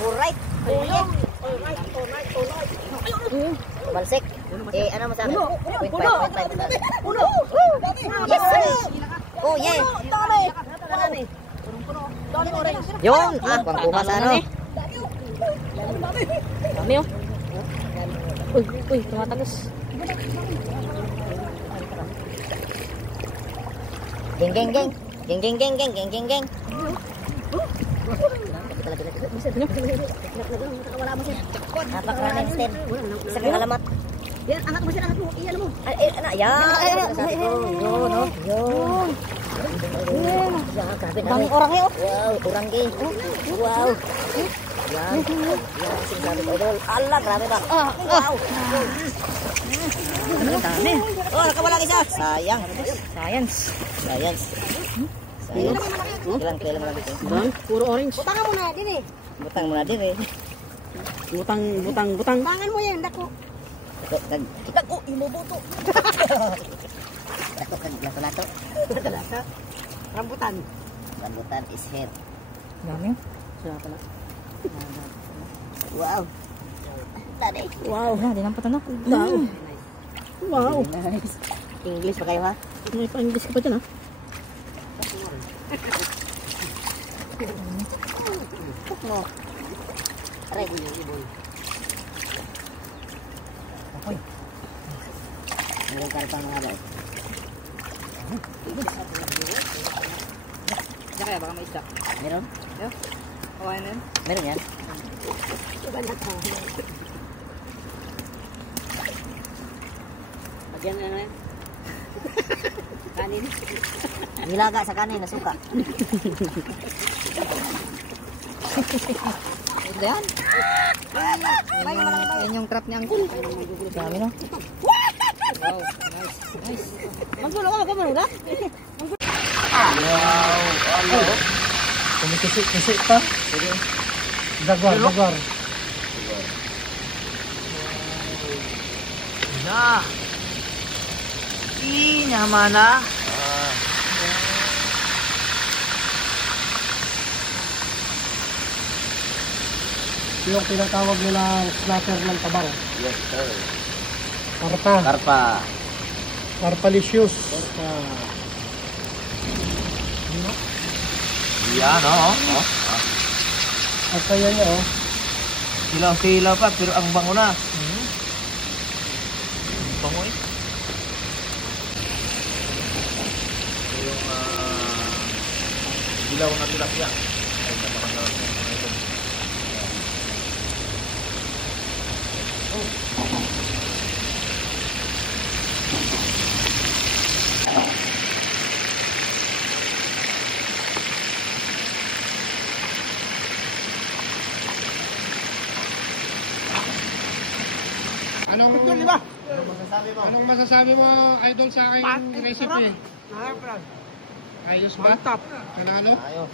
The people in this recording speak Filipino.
Alright. Balsek. Ano mo sa akin? Puno. Yes. Oh, yeah. Yun. Pangkuha sa ano. Dami oh. Uy, tumatagos. Geng. Napakaraming stem. Isang alamat. Yan, angat mo. Iyan mo. Anak, yan. Yun. Dami orang eh oh. Wow, orang gay. Wow. Yan, sinasabi ko idol. Allah, grabe ba? Wow. Ano dami? Oh, nakawala isa. Sayang. Science. Kailang lang ito. Puro orange. Butang mo na din eh. Butang. Tangan mo yan, dako. Dako, imubuto. Dako, lato-lato. Rambutan is here. Dami. Siya pala. Wow. Tadi. Wow, di nampak tanah. Wow. Nice. English pa kayo ha? May pa-English ka pa dyan ha? Tuk mo. Aray, ibon. Apoy. Meron ka pang mga guys. Diyan kaya baka may isda. Meron? Yeah. Kawain na yan. Meron yan? Lagyan na yan. Kanin. Nilaga sa kanin, nasuka. Ito yan. Yan yung trap ni Angkol. Dami no? Wow, nice. Angkol, ako ka muna? Wow. Kumikisi pa. Dagar. Na. Nyaman na. Yung tinatawag nilang snapper ng tabang. Yes, sir. Karpa. Karpalicious. Yan, oh. At kaya niya, oh. Silaw pa, pero ang bango na. Bango eh. Yung dilaw na tilapia. Ay, napakandaran ko. Anong masasabi mo, idol, sa aking recipe? Ayos ba? Panalo? Ayos.